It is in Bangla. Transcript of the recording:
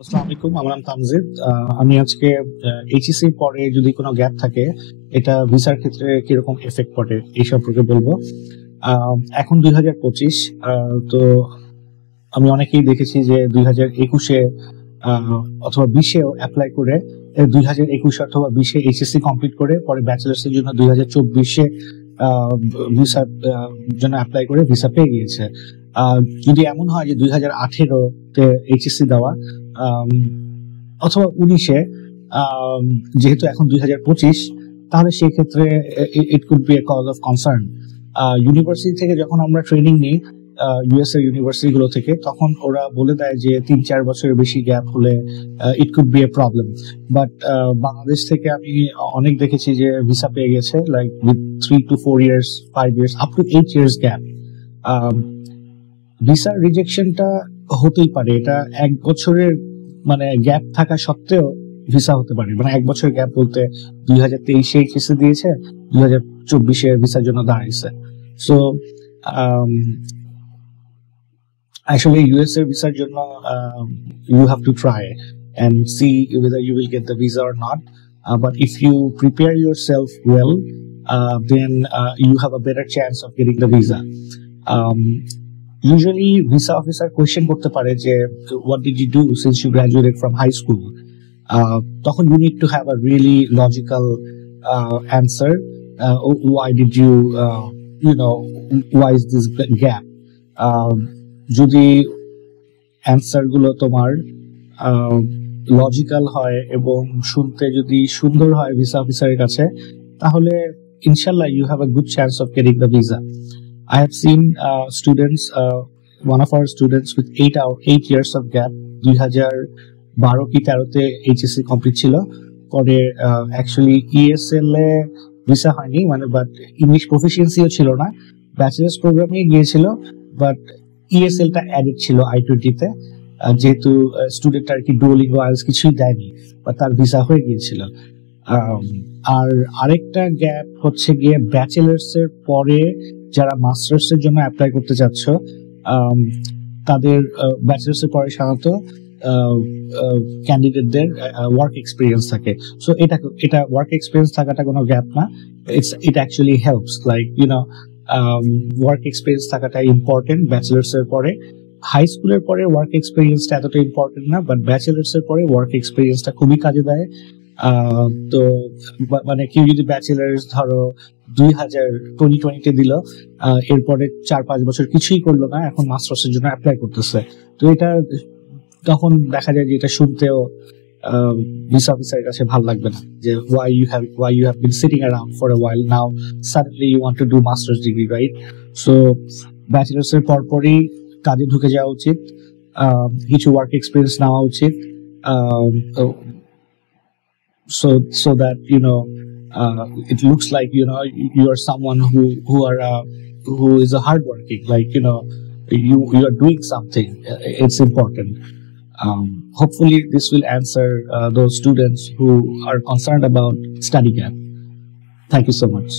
আসসালামু আলাইকুম, আমার নাম তামজিদ। আমি আজকে এইচএসসি পরে যদি কোনো গ্যাপ থাকে এটা ভিসার ক্ষেত্রে কিরকম এফেক্ট পড়ে এই সম্পর্কে বলবো। এখন 2025, তো আমি অনেকেই দেখেছি যে 2021-এ অথবা 20-এও অ্যাপ্লাই করে 2021 অথবা 20-এ এইচএসসি কমপ্লিট করে পরে ব্যাচেলার্স এর জন্য 2024-এ ভিসা জন্য অ্যাপ্লাই করে ভিসা পেয়ে গিয়েছে। যদি এমন হয় যে 2018-তে এইচএসসি দেওয়া অথবা 19-এ, যেহেতু এখন 2025, তাহলে সেই ক্ষেত্রে it could be a cause of concern. University থেকে যখন আমরা ট্রেনিং নিই, ইউএস এর ইউনিভার্সিটি গুলো থেকে, তখন ওরা বলে দেয় যে 3-4 বছরের বেশি গ্যাপ হলে it could be a problem. But Bangladesh থেকে আমি অনেক দেখেছি যে ভিসা পেয়ে গেছে like with 3 to 4 years, 5 years, up to 8 years gap. Visa রিজেকশনটা হতেই পারে, এটা 1 বছরের মানে গ্যাপ থাকা সত্ত্বেও ভিসা হতে পারে। মানে 1 বছর গ্যাপ বলতে 2023-এ এইচএসসি দিয়েছে, 2024-এ ভিসার জন্য দাঁড়াইছে। সো আসলে ইউএস এর ভিসার জন্য you have to try and see whether you will get the visa or not. But if you prepare yourself well, then you have a better chance of getting the visa. Usually visa officer question করতে পারে যে what did you do since you graduated from high school. তখন you need to have a really logical answer. Why did you why is this gap? যদি অ্যান্সার গুলো তোমার লজিক্যাল হয় এবং শুনতে যদি সুন্দর হয় ভিসা অফিসারের কাছে, তাহলে ইনশাল্লাহ you have a good chance of getting the visa. I have seen students, one of our students with 8 years of gap, 2012 কি 13-তে এইচএসসি কমপ্লিট ছিল, পরে অ্যাকচুয়ালি ইএসএল এ ভিসা হয়নি, মানে বাট ইংলিশ প্রফিসিয়েন্সিও ছিল না, ব্যাচেলার্স প্রোগ্রামে গিয়েছিল, বাট ইএসএল টা অ্যাডেড ছিল I-20-তে, যেহেতু স্টুডেন্ট আর কি ডুওলিঙ্গো আইএলটিএস কিছুই দেয়নি, বা তার ভিসা হয়ে গিয়েছিল। আর আরেকটা গ্যাপ হচ্ছে গিয়ে ব্যাচেলার্স এর পরে যারা মাস্টার্স এর জন্য অ্যাপ্লাই করতে যাচ্ছ, তাদের ব্যাচেলার্স এর পরে সাধারণত ক্যান্ডিডেটদের ওয়ার্ক এক্সপিরিয়েন্স থাকে। সো এটা ওয়ার্ক এক্সপিরিয়েন্স থাকাটা কোনো গ্যাপ না, it actually helps, like work experience থাকাটা ইম্পর্টেন্ট ব্যাচেলার্স এর পরে। হাই স্কুলের পরে ওয়ার্ক এক্সপিরিয়েন্সটা এতটা ইম্পর্টেন্ট না, বাট ব্যাচেলার্স এর পরে ওয়ার্ক এক্সপিরিয়েন্সটা খুবই কাজে দেয়। তো মানে কেউ যদি ব্যাচেলার্স ধরো 2020-তে দিল, এরপরে 4-5 বছর কিছুই করলো না, এখন মাস্টার্স এর জন্য অ্যাপ্লাই করতেছে, তো এটা তখন দেখা যায় যে এটা শুনতেও ভিসা অফিসারের কাছে ভালো লাগবে না, যে why you have been sitting around for a while, now suddenly you want to do master's degree, right? So bachelor's এর পরপরই কাজে ঢুকে যাওয়া উচিত, কিছু ওয়ার্ক এক্সপিরিয়েন্স নেওয়া উচিত, so that it looks like you are someone who is a hardworking, like you are doing something. It's important. Hopefully this will answer those students who are concerned about study gap. Thank you so much.